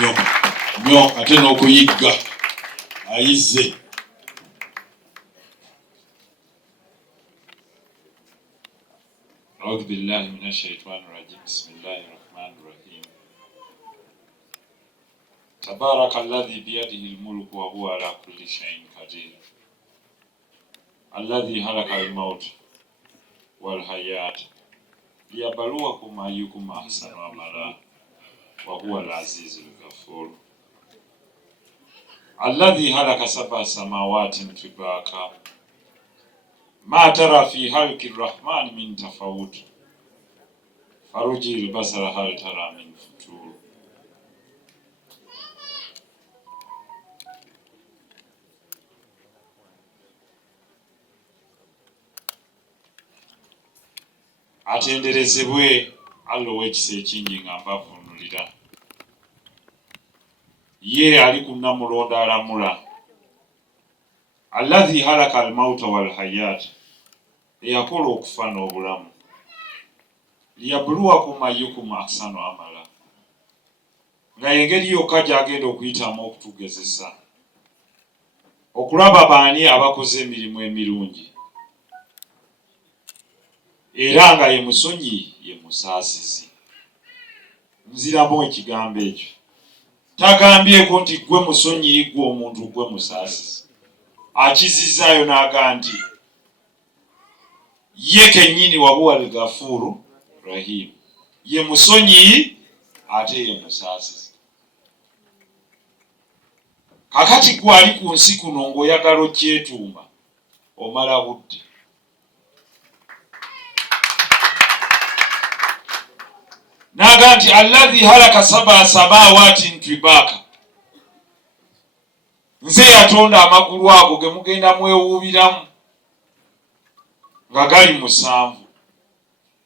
nnyo ate n'okuyigga ayizze. أعوذ بالله من الشيطان الرجيم بسم الله الرحمن الرحيم تبارك الذي بيده الملك وهو على كل شيء قدير الذي خلق الموت والحياة ليبلوكم أيكم أحسن عملا وهو العزيز الغفور الذي خلق سبع سماوات طباقا ما ترى في خلق الرحمن من تفاوت فرجع البصر هل ترى من فتور atenderezebwe Allah w'ekisa ekingi nga mbavunulira ye ali ku nnamulonda alamula alladhi halaka almauta walhayat eyakola okufa n'obulamu liyabluwakum ayyukum ahsanu amala nga engeri yokka gy'agenda okuyitamu okutugezesa okulaba baani abakoze emirimu emirungi era nga ye musonyi ye musaasizi. Nziramu ekigambo ekyo tagambyeko nti gwe musonyi gwe omuntu gwe musaasizi akizizaayo n'aga nti ye kennyini wahuwa al-ghafuru rahim ye musonyi ate ye musaasizi. Kakati gwe ali ku nsi kuno ng'oyagala okyetuuma omala budde. Naga nti alladhi halaka sab'a samawati tibaka nze yatonda amagulu ago ge mugenda mwewuubiramu nga gali musanvu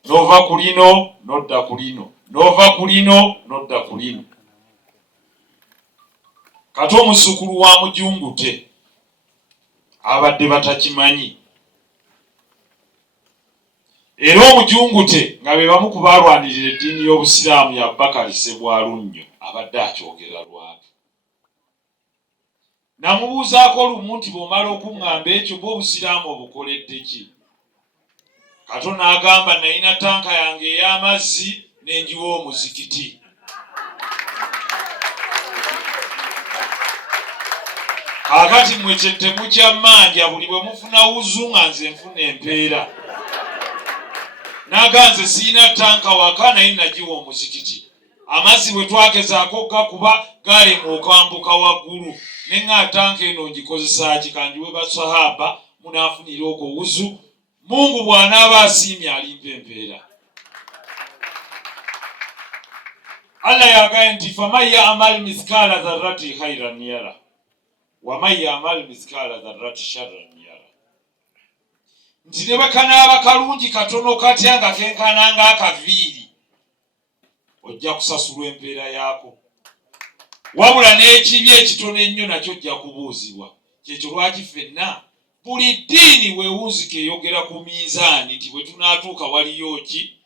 nova ku lino nodda ku lino nova ku lino nodda ku lino. Kati omuzzukulu wa Mujungute abadde batakimanyi era Omujungute nga be bamu ku balwanirira eddiini y'Obusiraamu ya Bakari Ssebwalunnyo abadde akyogera lwatu. Namubuuzaako lumu nti bw'omala okuŋŋamba ekyo bw'Obusiraamu obukoledde ki? Kato n'agamba nalina tanka yange ey'amazzi n'enjiwa omuzikiti. Kaakati mmwe kye temukyamanja buli bwe mufuna wuzu nga nze nfuna empeera. Naganze siina tanka waka naye nagiwa omuzikiti. Amazzi bwe twagezaako gakuba galema okwambuka waggulu ne nga tanka eno ngikozesa ki kanjiwe basahaba munaafunira okwo wuzu Mungu bw'anaaba asiimye alimpa empeera. Allah yagaye nti faman ya'mal mithqala dharrati khairan yara wa man ya'mal mithqala dharrati sharran yara. Nti ne bakanaaba kalungi katono katya nga kenkana ng'akaviiri ojja kusasulwa empeera yaako. Wabula n'ekibi ekitono ennyo nakyo ojja kubuuzibwa. Kyekyo lwaki ffenna buli ddiini weewunzika eyogera ku minzaani nti bwe tunaatuuka waliyo ki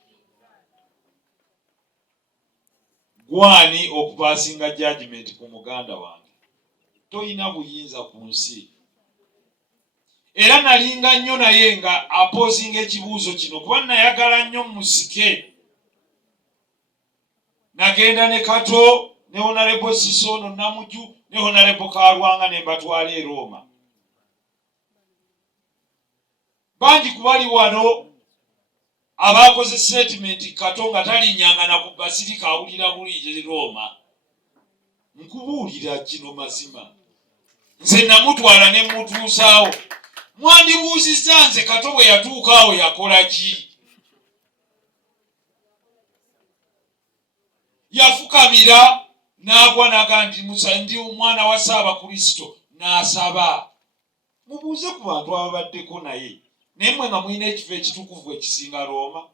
gwani okupaasinga judgment ku muganda wange. Toyina buyinza ku nsi. Era nalinga nnyo naye nga apoozinga ekibuuzo kino kuba nayagala nnyo musike. Nagenda ne Kato ne Honorable Sisono Namuju ne Honorable Kalwanga ne mbatwala e Roma. Bangi kubali wano abakoze statement Kato nga talinnyangana ku basirika awulira bulije Roma. Nkubuulira kino mazima. Nze namutwala ne mutuusaawo. Mwandibuuzizza nze Kato bwe yatuuka awo yakola ki? Yafukamira n'agwa n'aga nti ndi omwana wa Ssaabakristo n'asaba. Mubuuze ku bantu ababaddeko naye. Naye mmwe nga mulina ekifo ekitukuvu ekisinga Roma.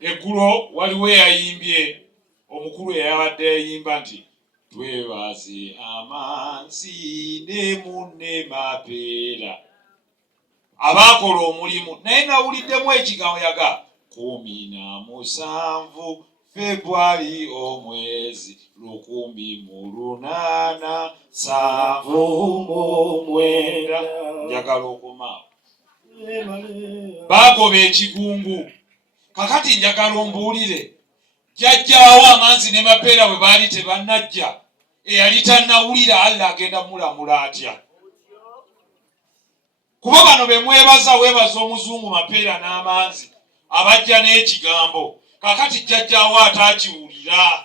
Eggulo waliwo eyayimbye omukulu eyabadde yayimba nti twebaze amansi ne munne mapeera abakola omulimu naye nawuliddemu ekigambo yaga 17 February omwezi 1879 njagala okumaawo bagoba ekigungu. Kakati njagala ombuulire jjajjaawo amanzi ne mapeera bwe baali tebannajja eyali tannawulira Allah agenda mulamula atya? Kuba bano be mwebaza weebaza omuzungu mapeera n'amanzi abajja n'ekigambo. Kakati jjajjaawo ataakiwulira.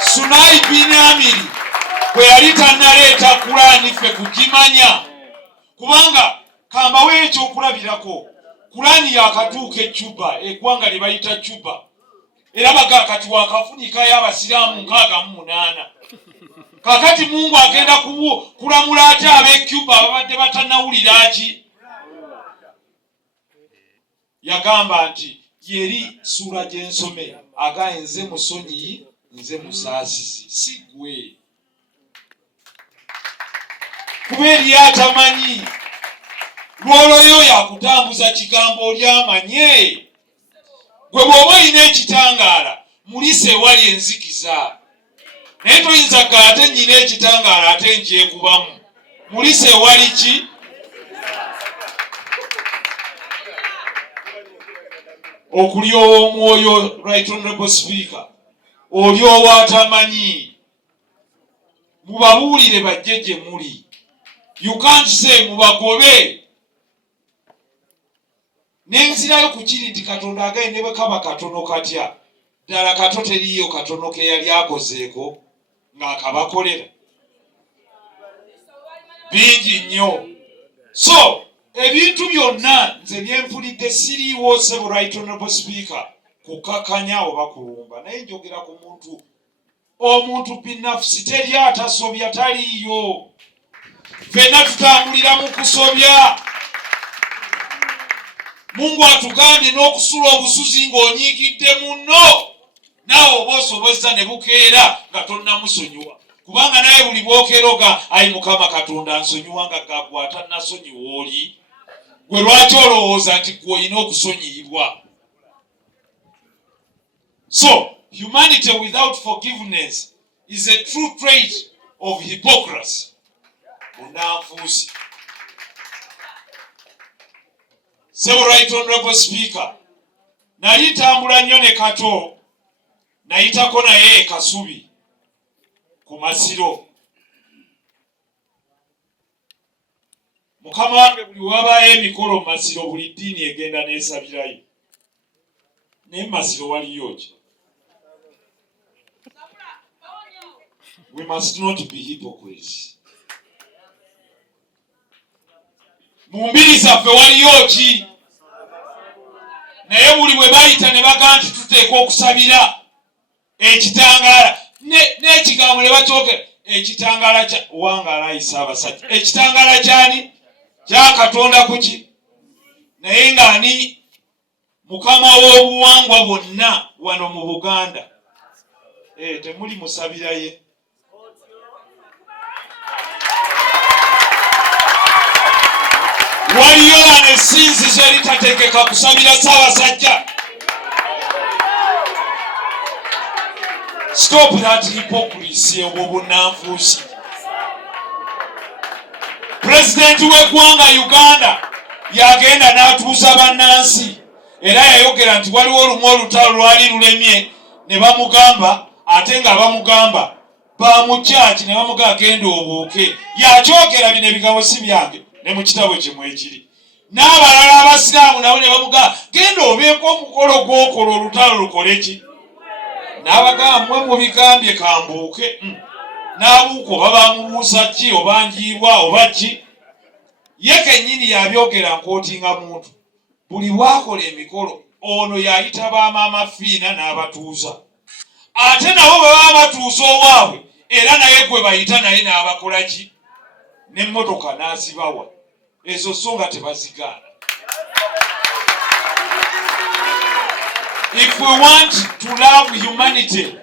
Sunai bin Amiri bwe yali tannaleeta Kulaani ffe kugimanya, kubanga kambawo ekyokulabirako. Kulaani yakatuuka Cuba, eggwanga lye bayita Cuba, era baga kati wakafunikayo abasiraamu 68. Kakati Mungu agenda kulamula ate ab'e Cuba ababadde batannawulira ki? Yagamba nti yeri sura gye nsome aga nze musonyi nze musaasizi si ggwe. Kuba eri atamanyi lw'olwoyo yakutambuza kigambo oli amanye. Gwe bw'oba olina ekitangaala mulise ewali enzikiza, naye toyinza ggala ate nnyina ekitangaala ate nkyekubamu. Mulise ewali ki? Okuli ow'omwoyo. Right Honorable Speaker, oli owaatamanyi mubabuulire bajje gye muli. You can't say mubagobe. Nenzirayo ku kiri nti Katonda agaye ne bwe kaba katono katya, ddala kato teriiyo katono ke yali akozeeko ng'akabakolera bingi nnyo. So ebintu byonna nze byempulidde siriiwo sebo Right Honorable Speaker kukakanya oba kulumba, naye njogera ku omuntu binafsi teri atasobya taliiyo. Ffenna tutambulira mu kusobya. Mungu atugambye n'okusula obusuzi ng'onyiigidde munno, naawe oba osobozza ne bukeera nga tonnamusonyiwa, kubanga naye buli bwokeroga ayi Mukama Katonda nsonyiwa nga gagwata nasonyiwa oli. Gwe lwaki olowooza nti gwe olina okusonyiyibwa? So humanity without forgiveness is a true trait of hypocrisy. Munanfuusi. Sebo Right Honorable Speaker, nali ntambula nnyo ne Kato, nayitako naye e Kasubi ku Masiro. Mukama wange buli wabaayo emikolo mu Masiro buli ddiini egenda n'esabirayo. Naye Masiro waliyo ki? We must not be hypocrites. Mu mbiri zaffe waliyo ki? Naye buli bwe bayita ne baga nti tuteeka okusabira ekitangaala n'ekigambo ne bakyogera ekitangaala kya wangaala ayisa abasajja. Ekitangaala kyani? Kya Katonda kuki? Naye ng'ani Mukama w'obuwangwa bwonna wano mu Buganda? Temuli musabira ye. Waliyo wano essinzizo eritateekeka kusabira Ssaabasajja. Stop that hypocrisy obwo bunnanfuusi. Pulezidenti w'eggwanga Uganda yagenda n'atuuza bannansi, era yayogera nti waliwo olumu olutalo lwali lulemye ne bamugamba, ate nga bamugamba bamukyaki ne bamugamba genda obuuke. Yakyogera bino ebigambo si byange, ne mu kitabo kimu ekiri. N'abalala abasiraamu nabo ne bamugamba genda obeeko omukolo gw'okola olutalo lukole ki? N'abagamba mmwe mubigambye kambuuke. N'abuuka oba bamubuusa ki oba njiibwa oba ki? Ye kennyini yabyogera nkootinga muntu. Buli bwakola emikolo ono yayita bamaama fiina n'abatuuza. Ate nabo bwe baba batuuza owaabwe era naye gwe bayita naye n'abakola ki? N'emmotoka n'azibawa. Ezo so nga tebazigaana. If we want to love humanity,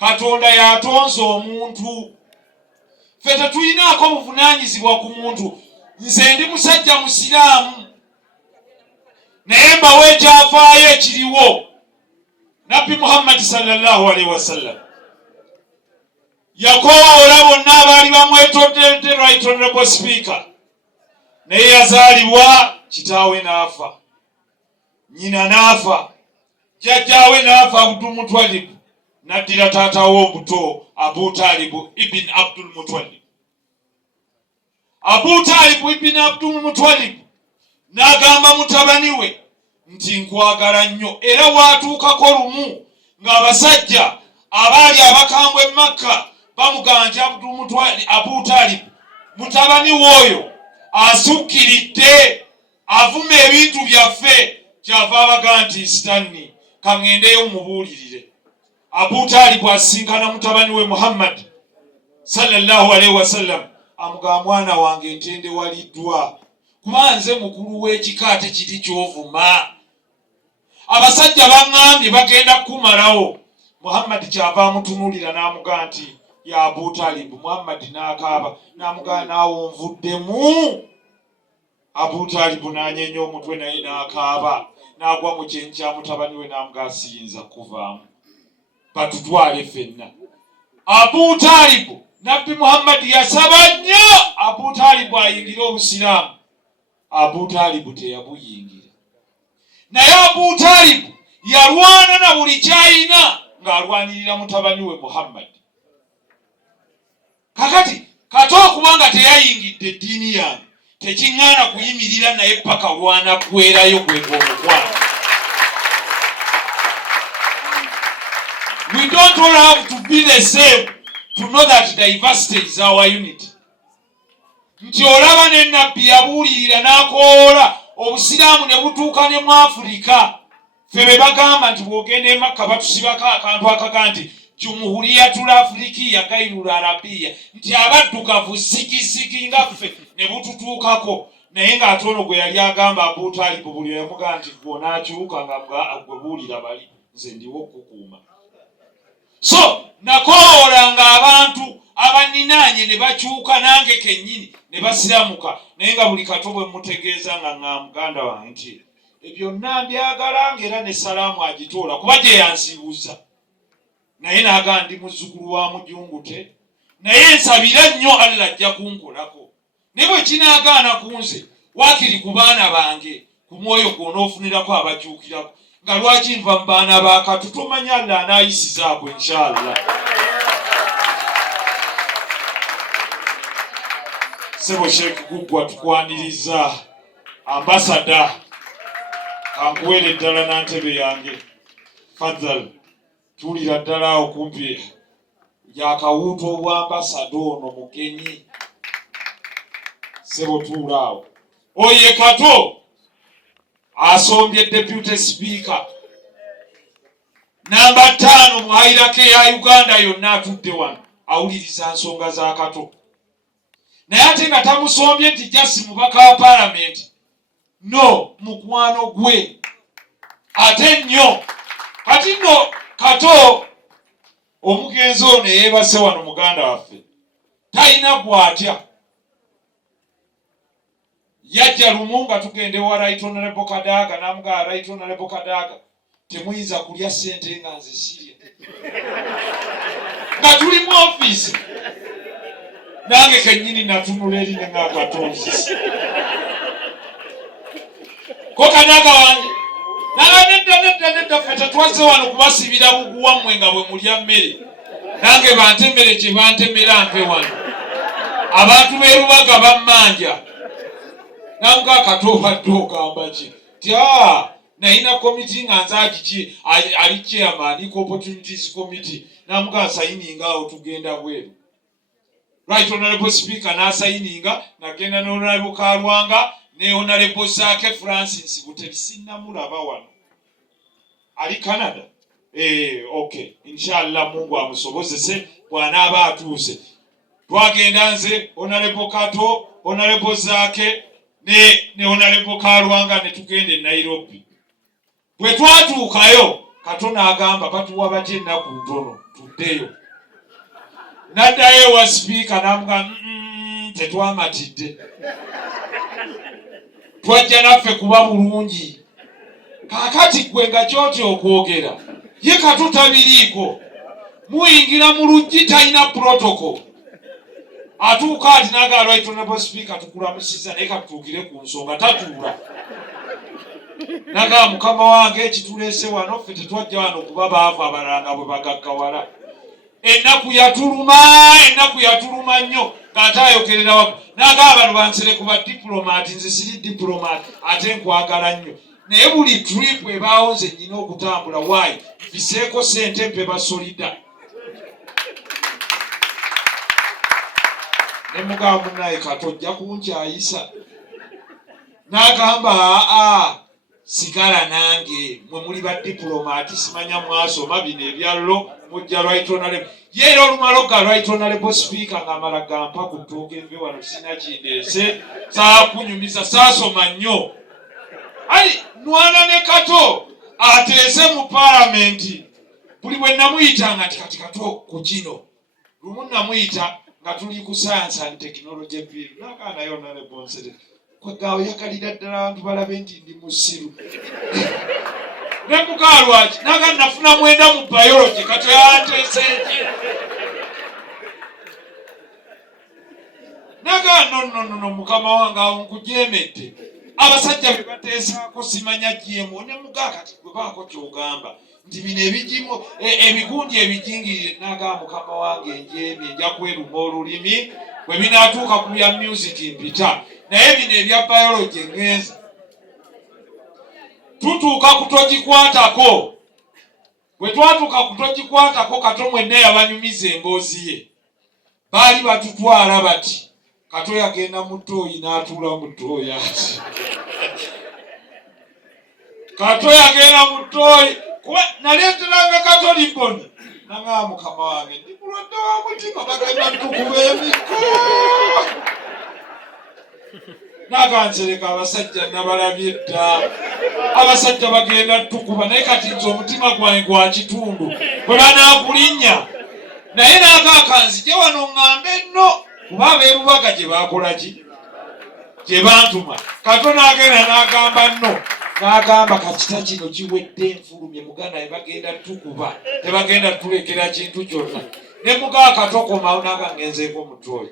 Katonda yatonze omuntu. ffe tetulinaako buvunaanyizibwa ku muntu. Nze ndi musajja musiraamu naye mbawo ekyafaayo ekiriwo. Nabbi Muhammad sallallahu alaihi wasallam yakoola bonna abaali bamwetodde right honorable speaker, naye yazaalibwa kitaawe n'afa, nnyina n'afa, jjajjaawe n'afa. Abdul Muttalib n'addira taatawe omuto Abu Talib ibn Abdul Muttalib. Abu Talib ibn Abdul Muttalib n'agamba mutabani we nti nkwagala nnyo, era waatuukako lumu ng'abasajja abaali abakambwe e Makka bamugamba nti Abu Talib mutabani w'oyo asukkiridde avuma ebintu byaffe, kyava abaga nti Stanley kaŋŋendeyo mubuulirire. Abu Talib asinkana mutabani we Muhammad sallallahu alaihi wasallam, amugamba mwana wange ntende waliddwa kuba nze mukulu w'ekika tekiri ky'ovuma, abasajja baŋŋambye bagenda kumalawo. Muhammad kyava amutunuulira n'amugamba nti ya Abu Talib. Muhammad n'akaaba n'amugamba naawe onvuddemu. Abu Talib n'anyenya omutwe naye n'akaaba n'agwa mu kyenyi kya mutabani we n'amugamba siyinza kuvaamu, batutwale ffenna. Abu Talib Nabbi Muhammad yasaba nnyo Abu Talib ayingire obusiraamu. Abu Talib teyabuyingira, naye Abu Talib yalwana na buli kyayina ng'alwanirira mutabani we Muhammad. Kakati Kato okubanga teyayingidde eddiini yange tekiŋŋaana kuyimirira naye paka lwana kwerayo gwega omukwano. We don't all have to be the same to know that diversity is our unity. Nti olaba ne Nabbi yabuulirira n'akoola obusiraamu ne butuuka ne mu Afrika. Ffe be bagamba nti bw'ogenda e Makka batusibako akantu akaga nti Jumuhuriyatul Afrikiya Gairul Arabiya, nti abaddugavu zigizigi nga ffe ne bututuukako. Naye ng'ate ono gwe yali agamba Abu Talib buli yamugamba nti gw'onaakyuka nga gwe buulira bali nze ndiwo okukuuma. So nakoola ng'abantu abaninaanye ne bakyuka nange kennyini ne basiramuka, naye nga buli Kato bwe mutegeeza nga muganda wange nti ebyo byagala ng'era ne salaamu agitoola kuba gye yansibuza. Naye n'agamba ndi muzzukulu wa Mujungute, naye nsabira nnyo Allah ajja kunkolako. Ne bwe kinaagaana ku nze waakiri ku baana bange ku mwoyo gw'onoofunirako abakyukirako, nga lwaki nva mu baana ba Kato tomanya Allah anaayisizaako inshallah. Sebo Sheikh Gugwa tukwaniriza ambasada kankuwere ddala na ntebe yange fadhal tulira ddala okumpi yakawuuta obwambasada ono mugenyi. Sebo tuulaawo oye Kato asombye deputy speaker namba 5 mu hairake ya Uganda yonna atudde wano awuliriza nsonga za Kato. Naye ate nga tamusombye nti jasi mubaka wa parliament, no mukwano gwe ate nnyo. Kati nno Kato omugenzi ono yeebase wano muganda waffe talina gwatya. Yajja lumu nga tugende wa Right Honorable Kadaga n'amugamba Right Honorable Kadaga temuyinza kulya ssente nga nze sirya nga tuli mu office. Nange kennyini natunula eri ne ng'akatonzi ko Kadaga wange nedda ffe tetwazze wano kubasibira buguwammwe nga bwe mulya mmere, nange bante mmere kye bantemera mpe wano. Abantu b'e Rubaga bammanja namuga Kato obadde ogamba ki ti nayina komiti nga nze agiki ali chairman opportunities committee, namuga sayininga awo tugenda bweru. Right Honorable Speaker n'asayininga nagenda ne Honorable Kalwanga ne Honorable Zake Francis Buteri sinnamulaba wano ali Canada. Okay, inshallah Mungu amusobozese bw'anaaba atuuse. Twagenda nze Honorable Kato, Honorable Zake ne Honorable Kalwanga ne tugenda e Nairobi. Bwe twatuukayo Kato n'agamba batuwa batya ennaku ntono tuddeyo. Naddayo wa speaker namuga tetwamatidde. Twajja naffe kuba bulungi. Kaakati gwe nga kyoti okwogera. Ye katutabiriiko. Muyingira mu luggi talina protocol. Atuuka ati naga right honorable speaker tukulamusiza naye katutuukire ku nsonga tatuula. Naga mukama wange ekituleese wano ffe tetwajja wano kuba baavu abalanga bwe bagaggawala. Ennaku yatuluma nnyo ng'ate ayogerera wako. Naga abantu bansere ku ba diplomat, nze siri diplomat ate nkwagala nnyo. Naye buli trip ebaawo nze nnyina okutambula waayi biseeko ssente mpe basolida. Ne mugamba naye Kato ojja kunkyayisa. N'agamba sigala nange mwe muli ba diplomaati simanya mwasoma bino ebyallo mujja right honorable. Ye era olumala ogga right honorable speaker ng'amala gampa ku ttooke nve wano sina kindeese saakunyumiza saasoma nnyo. Ali Nwana ne Kato ateese mu parliament. Buli bwe namuyitanga nti kati Kato ku kino. Lumu namuyita nga tuli ku science and technology bill. Naga nayo honorable Nsereko. Kwegaawo yakalira ddala abantu balabe nti ndi musiru. Ne mukaalwaki naga nafuna mwenda mu biology Kato yanteese nti. Naga no mukama wange awo nkujemedde. Abasajja be bateesaako simanya GMO ne mugaa kati gwe baako ky'ogamba nti bino ebigimu ebigundi ebijingirire. Naga mukama wange enjeemye nja kweruma olulimi bwe binaatuuka ku bya music mpita naye bino ebya biology ngenza. Tutuuka kutogikwatako. Bwe twatuuka kutogikwatako Kato mwenna yabanyumiza emboozi ye. Baali batutwala bati Kato yagenda mu ttooyi n'atuula mu ttooyi ati. Kato yagenda mu ttooyi kuba naleeteranga Kato liboni. Naga mukama wange ndi mulwadde wa mutima bagenda tukuba emiko. Naga Nsereko abasajja nabalabye dda. Abasajja bagenda tukuba naye kati nze omutima gwange gwa kitundu bwe banaakulinnya. Naye naga akanzije wano ŋŋambe nno kuba abeerubaga gye baakola ki gye bantuma. Kato n'agenda n'agamba nno. N'agamba kakita kino kiwedde enfulumye muganda we bagenda tukuba tebagenda tulekera kintu kyonna. Ne mugaa Kato komawo naga ngenzeeko mu ttooyi.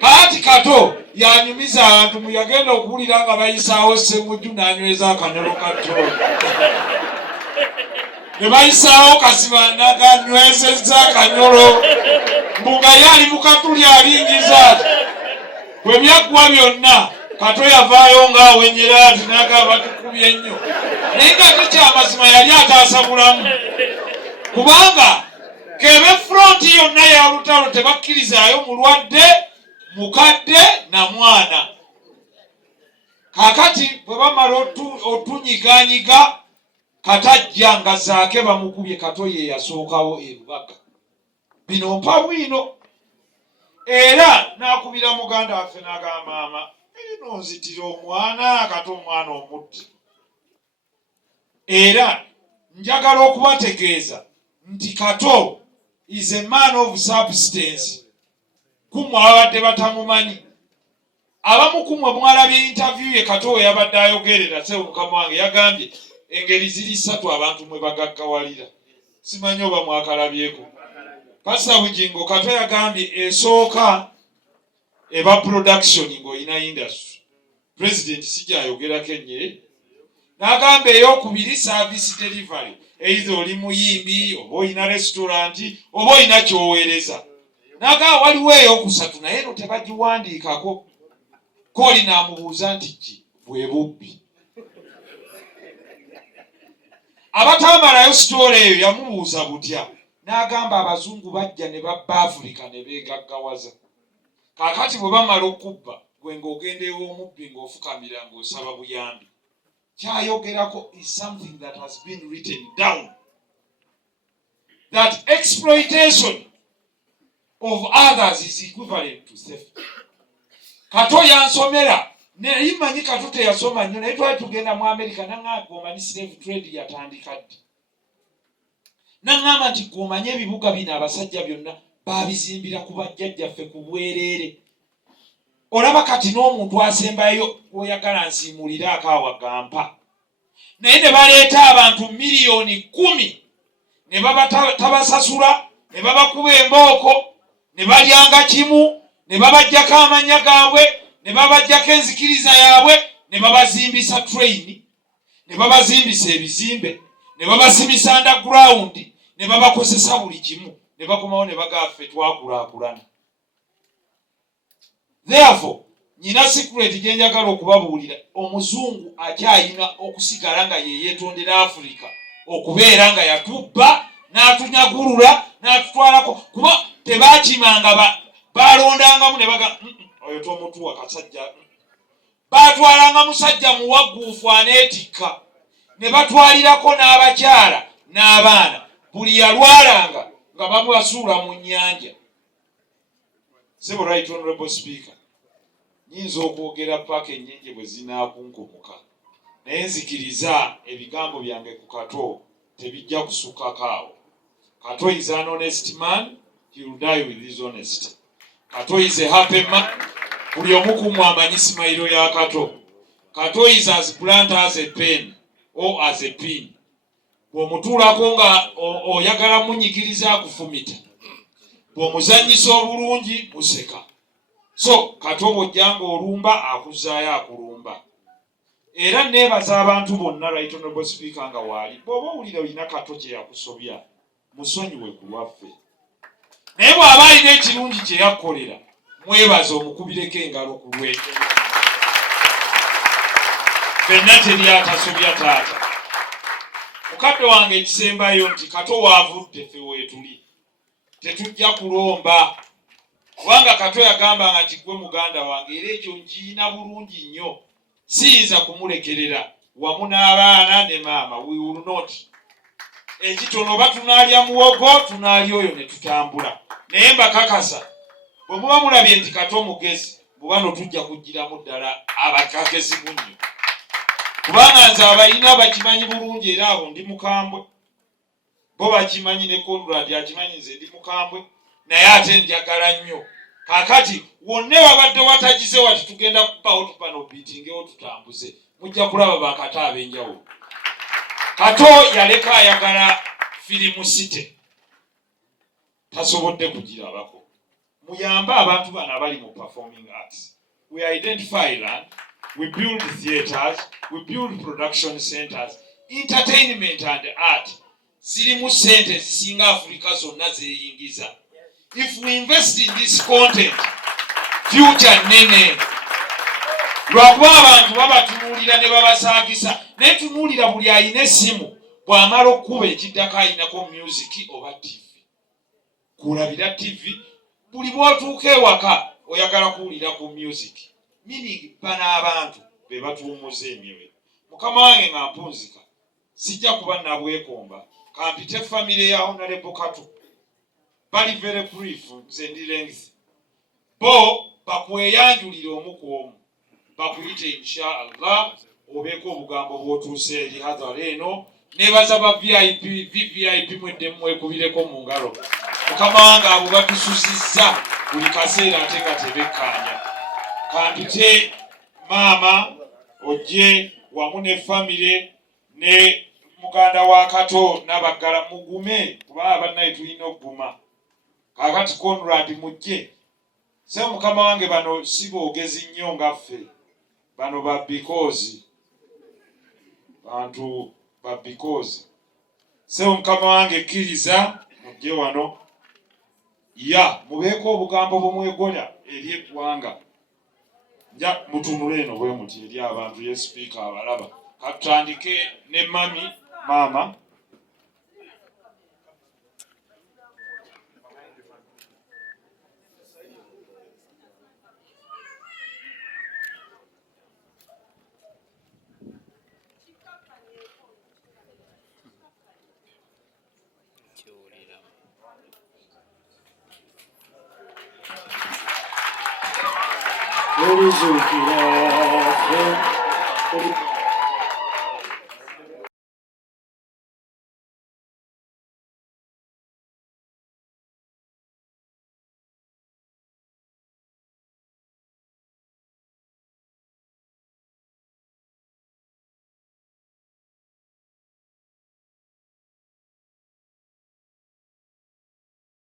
Kaati Kato yanyumiza abantu mu yagenda okuwulira nga bayisaawo Ssemujju n'anyweza akanyolo ka ttooyi. Ne bayisaawo Kasiba naga nywezezza akanyolo. Mbuga yali mu katuli alingiza. Bwe byaggwa byonna Kato yavaayo ng'awenyera ati n'agamba tukubye nnyo. Naye nga tekyamazima yali ataasa bulamu. Kubanga kebe fronti yonna ya lutalo tebakkirizaayo mulwadde, mukadde na mwana. Kaakati bwe bamala otunyiganyiga Katajja nga zaake bamukubye Kato ye yasookawo e Lubaga. Bino mpabwino. Era n'akubira muganda waffe n'agamba maama eno nzitira omwana Kato omwana omutti. Era njagala okubategeeza nti Kato is a man of substance. Kumwe abadde batamumanyi. Abamu kumwe mwalabye interview ye Kato we yabadde ayogerera se mukama wange yagambye engeri ziri 3 abantu mwe bagaggawalira. Simanyi oba mwakalabyeko. Pastor Bujingo Kato yagambye esooka eba production ng'olina industry. President sijja ayogerako ennyo. N'agamba ey'okubiri service delivery. Either oli muyimbi oba olina restaurant oba olina ky'oweereza. N'agamba waliwo ey'okusatu naye no tebagiwandiikako. Kooli n'amubuuza nti ki bwe bubbi. Abatambalayo sitoola eyo yamubuuza butya. N'agamba abazungu bajja ne babba Africa ne beegaggawaza. Kaakati bwe bamala okubba gwe ng'ogenda ew'omubbi ng'ofukamira ng'osaba buyambi. Kyayogerako is something that has been written down. That exploitation of others is equivalent to theft. Kato yansomera. Naye manyi Kato teyasoma nnyo naye twali tugenda mu America n'aŋŋamba omanyi slave trade yatandika ddi. N'aŋŋamba nti gw'omanyi ebibuga bino abasajja byonna babizimbira ku bajjajjaffe ku bwereere. Olaba kati n'omuntu asembayo oyagala nsiimulira akaawagampa, naye ne baleeta abantu miliyoni 10 ne baba tabasasula, ne babakuba embooko, ne balyanga kimu, ne babajjako amannya gaabwe, ne babajjako enzikiriza yaabwe, ne babazimbisa train, ne babazimbisa ebizimbe, ne babasimisa underground, ne babakozesa buli kimu, ne bakomawo ne bagaffe twakulaakulana. Therefore, nyina secret gye njagala okubabuulira, omuzungu akyayina okusigala nga ye yeetondera Afrika okubeera nga yatubba n'atunyagulula n'atutwalako, kuba tebakimanga balondangamu ne baga oyo tomutuwa kasajja, batwalanga musajja muwagguufu aneetikka, ne batwalirako n'abakyala n'abaana, buli yalwalanga nga bamubasuula mu nnyanja. Sebo right honorable speaker, nyinza okwogera paka ennyingi bwe zinaakunkumuka, naye nzikiriza ebigambo byange ku Kato tebijja kusukkako awo. Kato is an honest man, he will die with his honesty. Kato is a happy man. Buli omu ku mmwe amanyi simayiro ya Kato. Kato is as blunt as a pen or as a pin. Bw'omutuulako nga oyagala munyigiriza akufumita, bw'omuzannyisa obulungi museka. So Kato bw'ojjanga olumba akuzaayo akulumba. Era neebaza abantu bonna right honorable speaker nga waali, bw'oba owulira olina Kato kye yakusobya, musonyiwe ku lwaffe. Naye bw'aba alina ekirungi kye yakkolera, mwebaze omukubireko engalo ku lwekyo. Fenna teri atasobya taata. Mukadde wange ekisembayo nti Kato waavudde ffe weetuli, tetujja kulomba. Kubanga Kato yagambanga nti gwe muganda wange era ekyo nkiina bulungi nnyo, siyinza kumulekerera wamu n'abaana ne maama. We will not. Ekitono oba tunaalya muwogo tunaalya oyo ne tutambula. Naye mbakakasa bwe muba mulabye nti Kato mugezi, bubano tujja kugiramu ddala abakagezi munnyo. Kubanga nze abalina bakimanyi bulungi era abo ndi mukambwe. Bo bakimanyi ne Conrad akimanyi nze ndi mukambwe, naye ate njagala nnyo. Kakati wonne wabadde watagize wati tugenda kubawo tupano biitingewo tutambuze, mujja kulaba bakata ab'enjawulo. Kato yaleka ayagala firimu site, tasobodde kugirabako. Muyambe abantu bano abali mu performing arts. We identify land, we build theaters, we build production centers. Entertainment and art zirimu sente zisinga Afrika zonna zeeyingiza. If we invest in this content, future nene. Lwakuba abantu babatunuulira ne babasaagisa, naye tunuulira buli alina essimu bw'amala okuba ekiddako alinako music oba TV. Kulabira TV, buli bw'otuuka ewaka oyagala kuwulira ku music. Meaning bano abantu be batuwummuza emyoyo. Mukama wange nga mpunzika, sijja kuba nabwekomba, kampite famire ya Honorable Kato. Bali very brief, nze ndi length. Bo bakweyanjulire omu ku omu, bakuyite inshallah, obeeko obugambo bw'otuuse eri hadhara eno. Neebaza ba VVIP mwedde mwekubireko mu ngalo. Mukama wange abo batusuzizza buli kaseera ate nga tebekkaanya. Kampite maama ojje wamu ne famire ne muganda wa Kato n'abaggala mugume, kuba abannaye tulina okuguma. Kakati Conrad mujje. Se mukama wange bano si boogezi nnyo nga ffe. Bano ba because. Bantu ba because. Se mukama wange kkiriza mujje wano. Ya, mubeeko obugambo bumwegonya eri eggwanga. Nja mutunule eno bwe muti eri abantu ye speaker abalaba. Katandike ne maama. What is it?